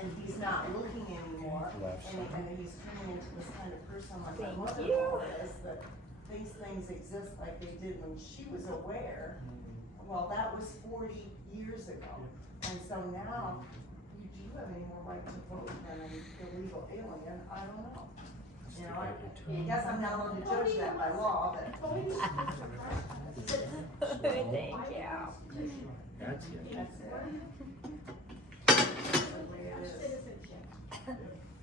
and he's not looking anymore, and he's turning into this kind of person like my mother is, that these things exist like they did when she was aware. Well, that was 40 years ago, and so now, do you have any more right to vote than an illegal alien? I don't know. You know, I guess I'm not allowed to judge that by law, but. Thank you. That's it. That's it.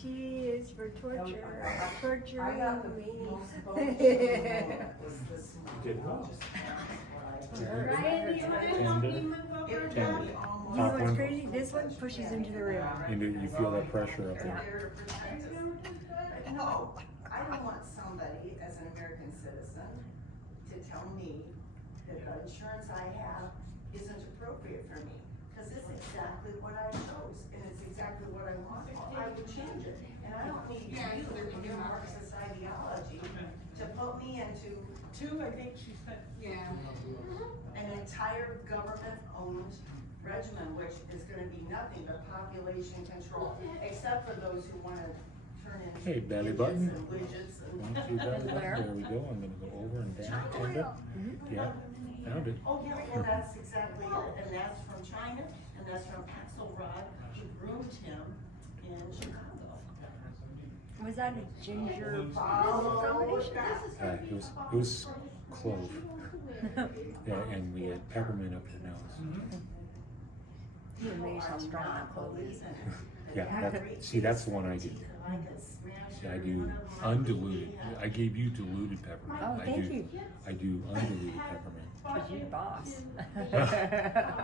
T is for torture. Torture I got the me. most votes was this Did morning. well. Ryan, do you want to help me move over? It Ten. really You know Top what's one. crazy? This one pushes into the room. And you feel that pressure up there. there to protect us. No, I don't want somebody as an American citizen to tell me that the insurance I have isn't appropriate for me. Cause it's exactly what I chose, and it's exactly what I want. I would change it, and I don't need you with your Marxist ideology to put me into I think she said. an entire government-owned regimen, which is gonna be nothing but population control, except for those who wanna turn into Hey, belly idiots button. and widgets and. One, two, belly button. There we go. I'm gonna go over and down. Tender. Yeah, found it. Oh, yeah, well, that's exactly it, and that's from China, and that's from Axelrod, who groomed him in Chicago. Was that a ginger bottle combination? It was clove. Yeah, and we had peppermint up your nose. You amazed how strong that clove is. Yeah, see, that's the one I do. See, I do undiluted. I gave you diluted peppermint. Oh, thank you. I do undiluted peppermint. Cause you're the boss.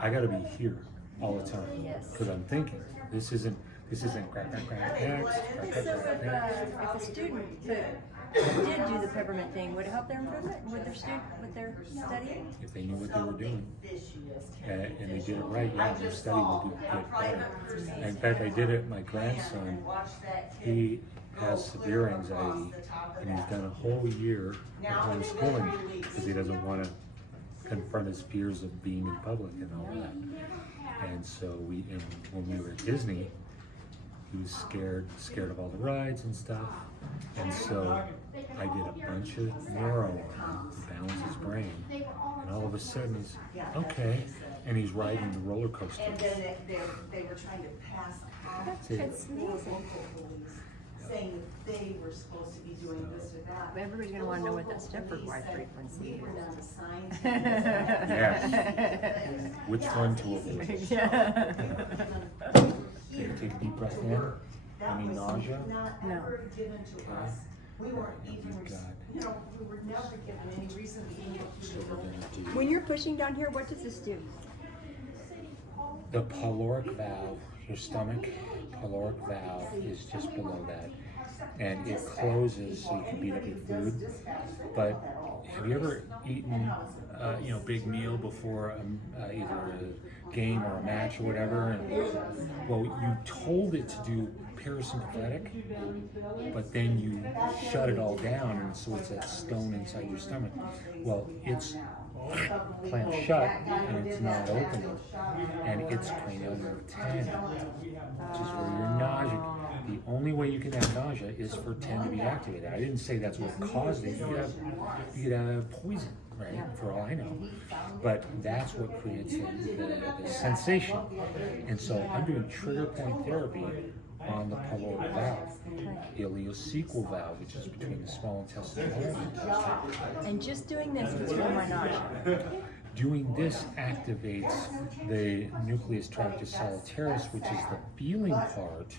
I gotta be here all the time. Yes. Cause I'm thinking, this isn't crack, next, crack, So crack, next. if a student did do the peppermint thing, would it help their improvement with their studying? If they knew what they were doing, and they did it right, yeah, their study would get better. And in fact, I did it, my grandson, he has severe anxiety, and he's done a whole year of homeschooling, because he doesn't want to confront his fears of being in public and all that. And so when we were at Disney, he was scared of all the rides and stuff. And so I did a bunch of neuro on him to balance his brain. And all of a sudden he's, okay, and he's riding the roller coaster. And then they were trying to pass on That's to amazing. local police, saying that they were supposed to be doing this or that. Everybody's gonna wanna know what that Stepford wife frequency We were is. not assigned to Yes. Which one to avoid? Yeah. Take a deep breath in. Any nausea? Not No. ever given to us. We weren't even, God. you know, we were never given any reason to be able So we're gonna do When you're pushing down here, what does this do? the pyloric valve, your stomach pyloric valve is just below that. And it closes so you can beat up your food. But have you ever eaten, big meal before either a game or a match or whatever? And, well, you told it to do parasympathetic, but then you shut it all down, and so it's that stone inside your stomach. Well, it's clamped shut, and it's not opening, and it's cranial nerve 10, which is where your nausea. The only way you can have nausea is for 10 to be activated. I didn't say that's what caused it. You could have poison, right? For all I know. But that's what creates the sensation. And so I'm doing trigger point therapy on the pyloric valve, ileocecal valve, which is between the small intestine and large intestine. And just doing this gets rid of my nausea. Doing this activates the nucleus tractus solitarius, which is the feeling part.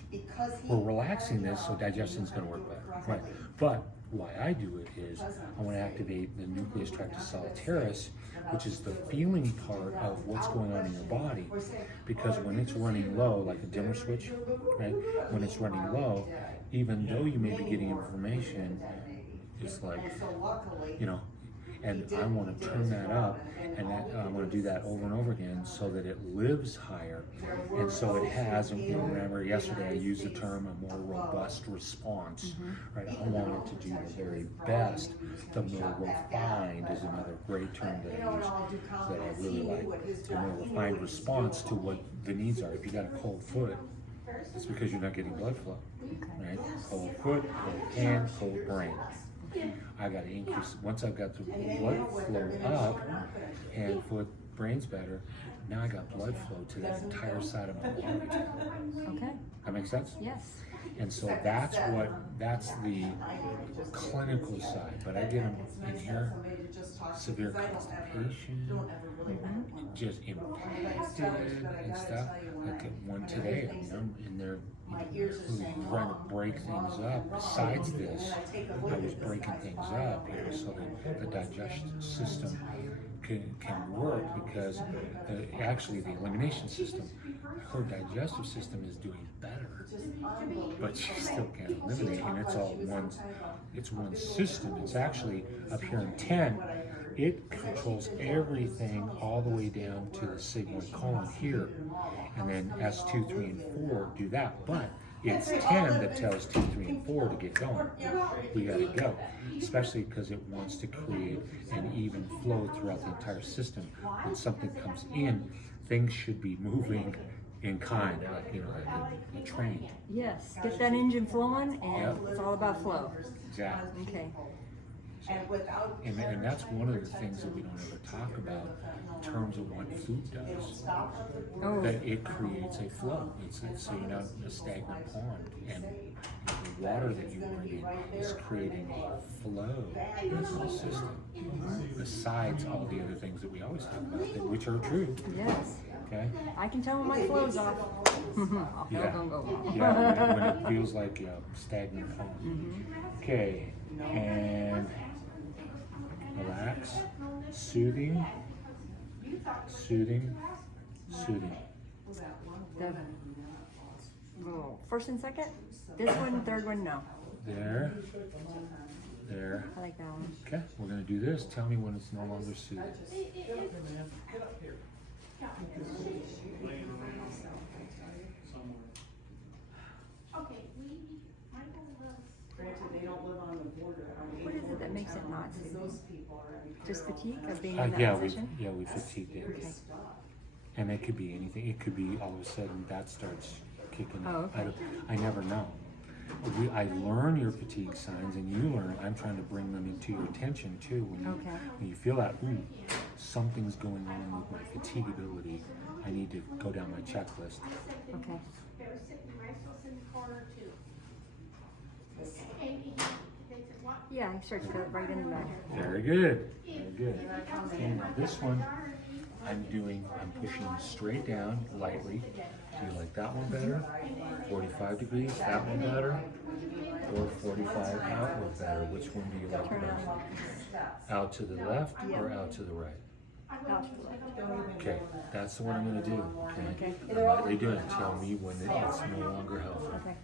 We're relaxing this, so digestion's going to work better. Right. But why I do it is I want to activate the nucleus tractus solitarius, which is the feeling part of what's going on in your body. Because when it's running low, like a dimmer switch, right? When it's running low, even though you may be getting information, it's like, and I want to turn that up, and I want to do that over and over again so that it lives higher. And so it has, and remember yesterday I used the term a more robust response, right? I want it to do the very best. The more refined is another great term that I use that I really like. The more refined response to what the needs are. If you got a cold foot, It's because you're not getting blood flow, right? Cold foot, cold hand, cold brain. I got to increase, once I've got the blood flow up, hand, foot, brain's better, now I got blood flow to that entire side of my body. Okay. That makes sense? Yes. And so that's the clinical side, but I get them in here, severe constipation, just impacted and stuff. I get one today, and they're really trying to break things up. Besides this, I was breaking things up, so that the digestion system can work, because actually the elimination system, her digestive system is doing better, but she still can't eliminate, and it's all one system. It's actually up here in 10, it controls everything all the way down to the sigmoid colon here, and then S2, 3, and 4 do that, but it's 10 that tells 2, 3, and 4 to get going. We gotta go, especially because it wants to create an even flow throughout the entire system. When something comes in, things should be moving in kind, like, like a train. Yes. Get that engine flowing, and Yep. it's all about flow. Exactly. Okay. And that's one of the things that we don't ever talk about in terms of what food does. Oh. That it creates a flow. It's so you're not in a stagnant pond, and the water that you bring in is creating a flow in the system. Besides all the other things that we always talk about, which are true. Yes. Okay. I can tell when my flow's off. I'll Yeah. gonna go off. Yeah. When it feels like a stagnant pond. Okay. And relax. Soothing. Soothing. Soothing. First and second? This one, third one, no. There. There. I like that one. Okay, we're gonna do this. Tell me when it's no longer soothing. Granted, they don't live on the border. What is it that makes it not Because soothing? those people are in Just fatigue of being in that Yeah, position? we fatigued it. Okay. And it could be anything. It could be all of a sudden that starts kicking in. Oh, okay. I never know. I learn your fatigue signs, and you learn. I'm trying to bring them into your attention too. When you feel that, something's going on with my fatigability, I need to go down my checklist. Okay. Yeah, I start to feel it right in the back. Very good. Very good. And this one, I'm pushing straight down lightly. Do you like that one better? 45 degrees, that one better? Or 45 outward better? Which one do you like better? Out to the left or out to the right? Out to the left. Okay, that's the one I'm gonna do, okay? Okay. I'm lightly doing it. Tell me when it's no longer healthy. Okay.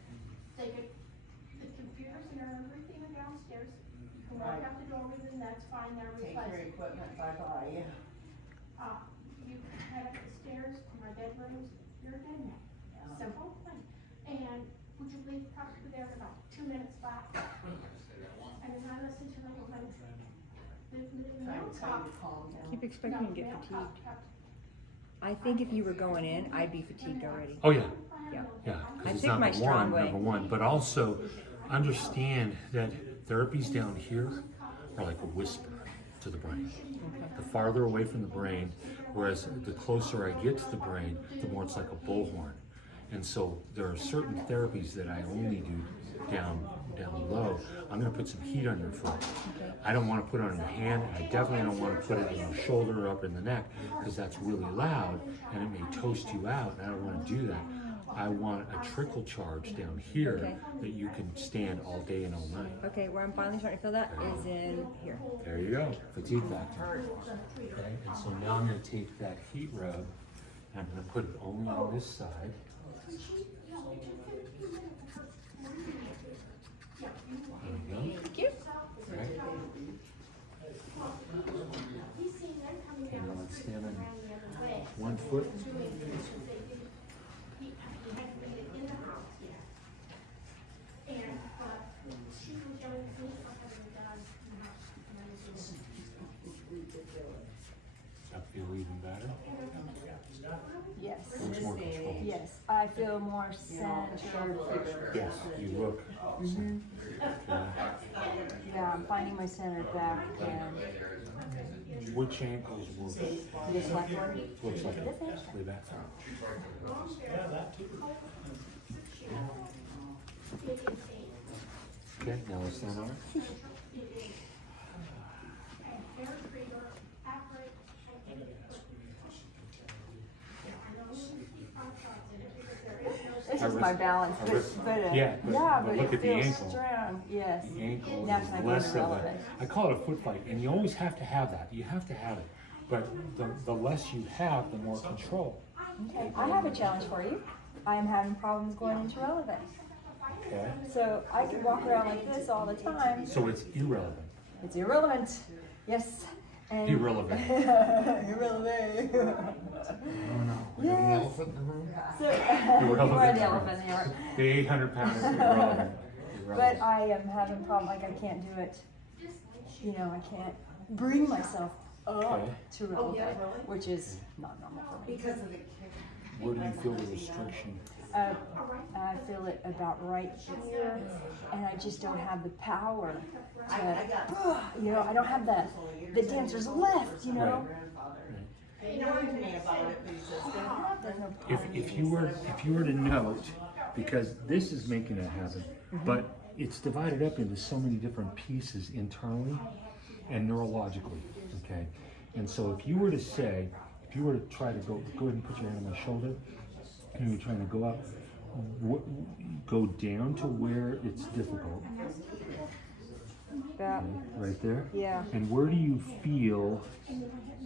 The computers and everything are downstairs. You can walk out the door with them, that's fine, they're Take your replaced. equipment, bye-bye. You head up the stairs to my bedrooms, you're done now. Simple thing. And would you leave probably there in about 2 minutes flat? And then I listen to little things. The Trying mail to tell you top. to calm down. Keep expecting to get fatigued. I think if you were going in, I'd be fatigued already. Oh, yeah. Yeah. Yeah, I because it's picked my number strong one, way. number one. But also, understand that therapies down here are like a whisper to the brain. The farther away from the brain, whereas the closer I get to the brain, the more it's like a bullhorn. And so there are certain therapies that I only do down low. I'm going to put some heat on your foot. I don't want to put it on your hand. I definitely don't want to put it in your shoulder or up in the neck, because that's really loud and it may toast you out, and I don't want to do that. I want a trickle charge down here Okay. that you can stand all day and all night. Okay, where I'm finally starting to feel that is in here. There you go, fatigue factor. Okay, and so now I'm going to take that heat rub and I'm going to put it only on this side. There we go. Thank you. Right. And now let's stand on 1 foot. I feel even better. Yes. Much more control. Yes, I feel more centered. Yes, you look. Mhm. Okay. Yeah, I'm finding my center back again. Which ankles work? This left one. Looks like This it. Way back. Okay, now let's stand on it. It's just my balance, but yeah, but look it at the feels ankle. strong. Yes. The ankle Now is can I go less into of a, relevant? I call it a foot fight, and you always have to have that. You have to have it. But the less you have, the more control. Okay, I have a challenge for you. I am having problems going into relevant. Okay? So I could walk around like this all the time. So it's irrelevant. It's irrelevant. Yes. And Irrelevant. irrelevant. We have an elephant in the room? So, you are the elephant here. The 800 pound is irrelevant. But I am having problem, like I can't do it, you know, I can't bring myself up Okay. to relevant, which is not normal for me. Because of the kick. Where do you feel the restriction? I feel it about right here, and I just don't have the power to, you know, I don't have the dancer's left, you know? He warned me about it, but he says, "Don't have There's no If power. you were to note, because this is making it happen, but it's divided up into so many different pieces internally and neurologically, okay? And so if you were to say, if you were to try to go ahead and put your hand on my shoulder, and you're trying to go up, go down to where it's difficult, Yeah. right there. Yeah. And where do you feel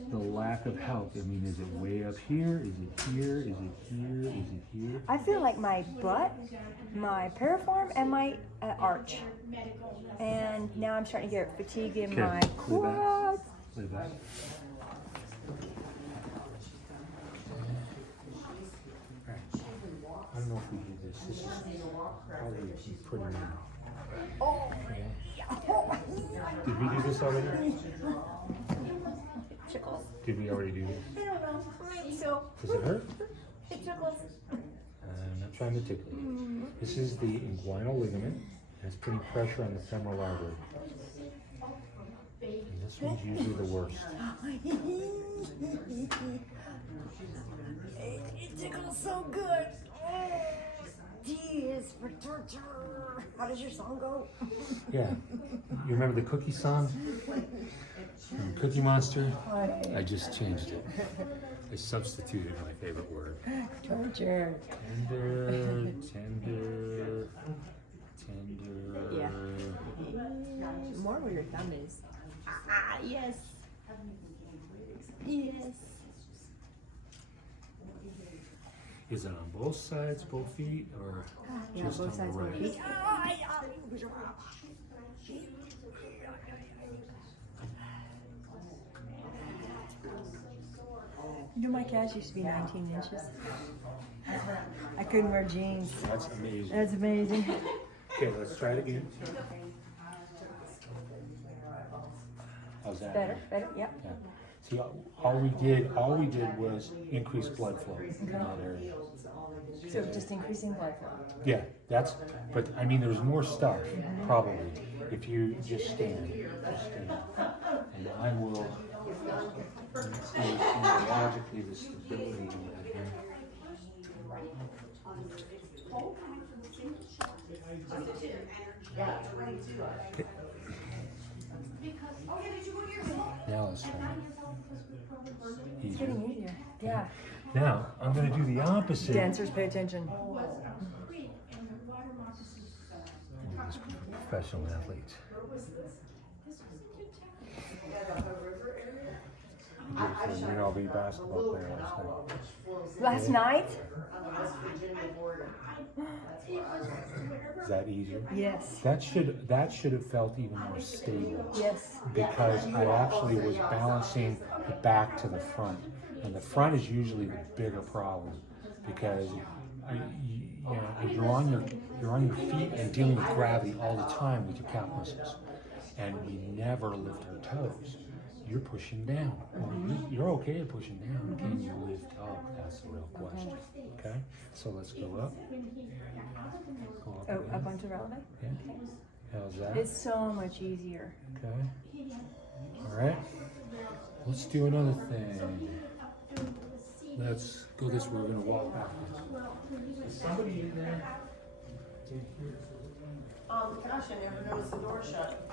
the lack of help? I mean, is it way up here? Is it here? Is it here? Is it here? I feel like my butt, my piriform, and my arch. And now I'm starting to get fatigue in Okay, my lay back. quads. Lay back. I don't know if we do this. This is probably pretty new. Oh, Did we do this already? it tickles. Did we already do this? I don't know. Maybe so. Does it hurt? It tickles. I'm not trying to tickle you. This is the inguinal ligament. And it's putting pressure on the femoral artery. And this one's usually the worst. It tickles so good. D is for torture. How does your song go? Yeah. You remember the cookie song? From Cookie Monster? I just changed it. I substituted my favorite word. Torture. Tender, tender, tender. Yeah. More where your thumb is. Ah, yes. Yes. Is it on both sides, both feet, or Yeah, just both on sides the of right? my feet. You know, my calves used to be 19 inches. I couldn't wear jeans. That's amazing. That's amazing. Okay, let's try it again. How's that? Better, better, yep. Yeah. See, all we did was increase blood flow in that area. So just increasing blood flow. Yeah, but I mean, there's more stuff, probably, if you just stand. And I will see logically the stability of that here. Now let's try it. It's Easier. getting easier. Yeah. Now, I'm going to do the opposite. Dancers, pay attention. These professional athletes. You know, the basketball player Last night? Is that easier? Yes. That should have felt even more stable. Yes. Because I actually was balancing the back to the front, and the front is usually the bigger problem because you're on your feet and dealing with gravity all the time with your calf muscles, and we never lift our toes. you're pushing down. Well, you're okay at pushing down. Can you lift up? That's the real question. Okay? So let's go up. Go up Oh, again. up onto relevant? Yeah. How's that? It's so much easier. Okay. All right. Let's do another thing. Let's go this way. We're going to walk backwards. Is somebody in there? Gosh, I never noticed the door shut.